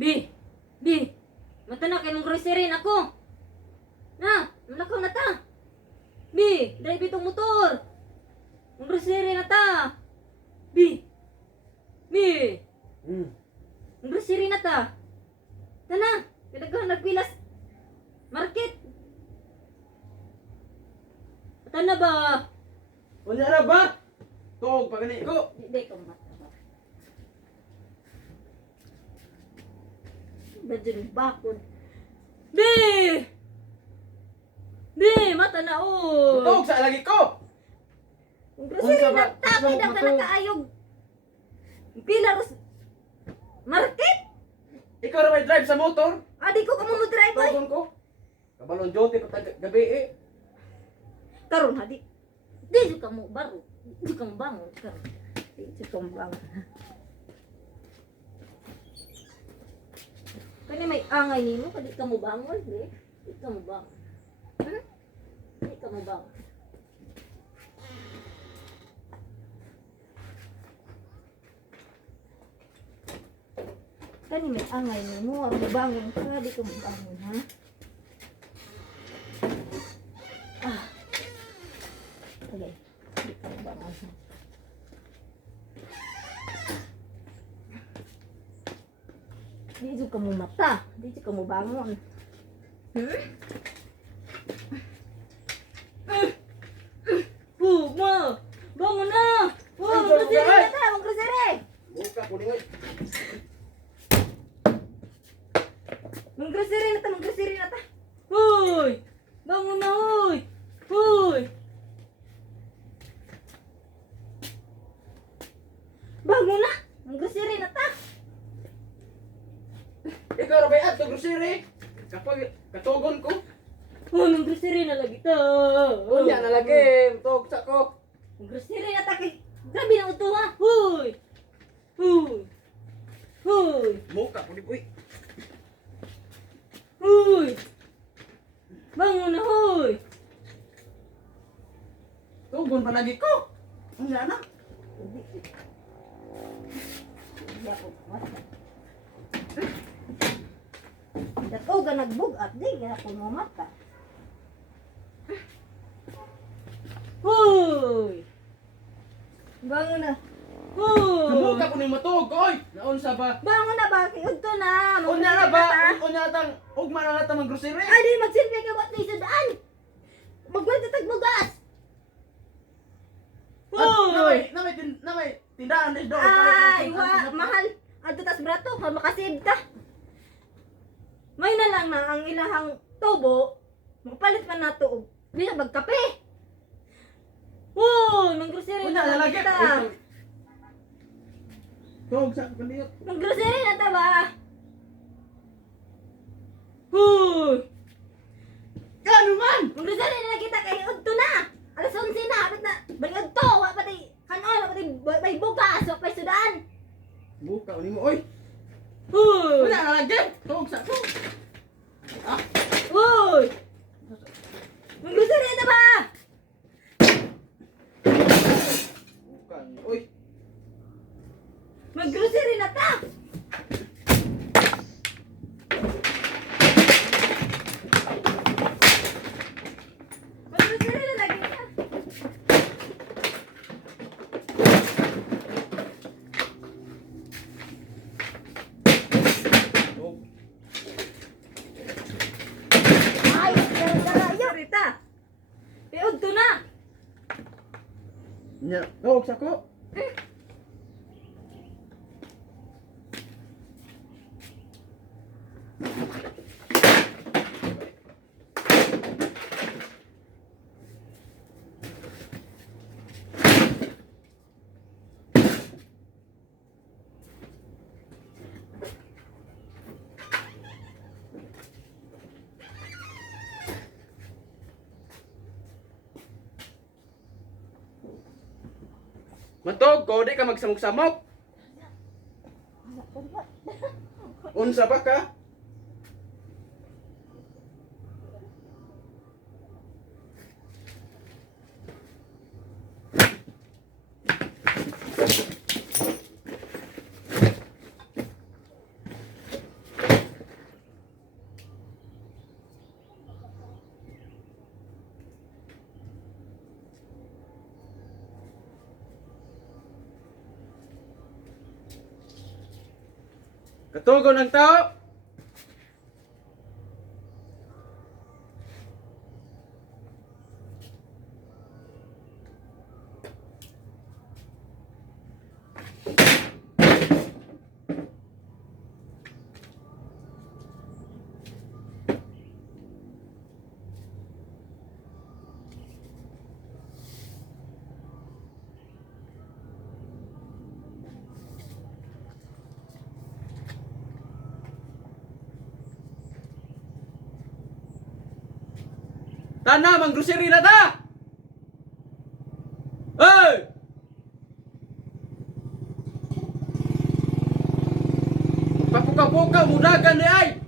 Bi! Bi! Mata na kay mong grocery ako! Na! Malakaw na ta! Bi! Drive itong motor! Mong grocery na ta! Bi! Bi! Mong grocery na ta! Tana! Kadaghan nagpilas! Market! Tana ba? Unya na ba? Tog, pagani ko. Di ko mata. Badyan bakod. Bi! Bi! Mata na o! Tog sa lagi ko. Ang grocery Unsa ba? na takid Unsa ang ba to? nakaayog. Pila ros market? Ikaw ra may drive sa motor. Adi ko kamo mo drive ay. Togon ko. Kabalon jote patag gabi eh. Karon hadi. Di ka mo baro. Di ka mo bangon karon. Di ka mo bangon. Kani may angay nimo kadi ka mo bangon, di? Di ka mo bangon. Hmm? Di ka mo bangon. Kani may angay nimo, ang bangon ka, di ka mo bangon, ha? Ah. Okay. Di ka mo bangon, ha? Di ka mo mata, di ka mo bangon. Hmm? Ma! Bangon na! Ay, Mag-grocery ay! na ta! Mag-grocery! Buka ko ningoy. Mag-grocery na ta! Mag-grocery na ta! Hoy! Bangon na, hoy! Hoy! Bangon na! Mag-grocery na ta! Ikaw ra may adto grocery. Kapag katugon ko. Hoy! Mag-grocery na lagi ta! Unya na lagi. Tog sa ko. Mag-grocery na ta kay... Grabe na ito ha! Hoy! Hoy! Hoy! Buka ko di uy. Hoy! Bangon na, hoy! Tugon pa lagi ko. Unya na. Dato ka nagbugat, di ka ako mamata. Hoy! Bangon na. Hoy! Buka ko ni matog oy. Naunsa ba? Bangon na ba? Udto na. Unya na ba? Unya tang ugma na nata mang grocery. Ay, di magsilbi ka ba't na isudaan? Magwento tagbugas. Hoy! Na may tindahan din doon. Ay, mahal. Adto tas brato, makasave ta. May na lang na ang ilahang tubo, magpalit man nato og bisa magkape. Hoy, mang-grocery Unya na lagi. ta. Tog sa kaniyot. Mang-grocery na ta ba? Hoy! Kano man? Mang-grocery na kita kay udto na. Alas 11 na, abot na. Balik udto, wa pati kanon, wa pati may bugas, wa pay sudan. Buka ni mo oy. Hoy! Unya na lagi. Tog sa ko. Ah, Hoy! Mang-grocery na ba? buka ni oy. Mag-grocery na ta! Mag-grocery na lagi ta! Tog. Ay! Dara-dara! Rita! Piod to na! Nya, tog sa ko. Matog ko di ka magsamok-samok. Unsa ba ka? Katugon ang tao. Tana, mang grocery na ta! Hey! Papuka-puka, mudagan ni ay!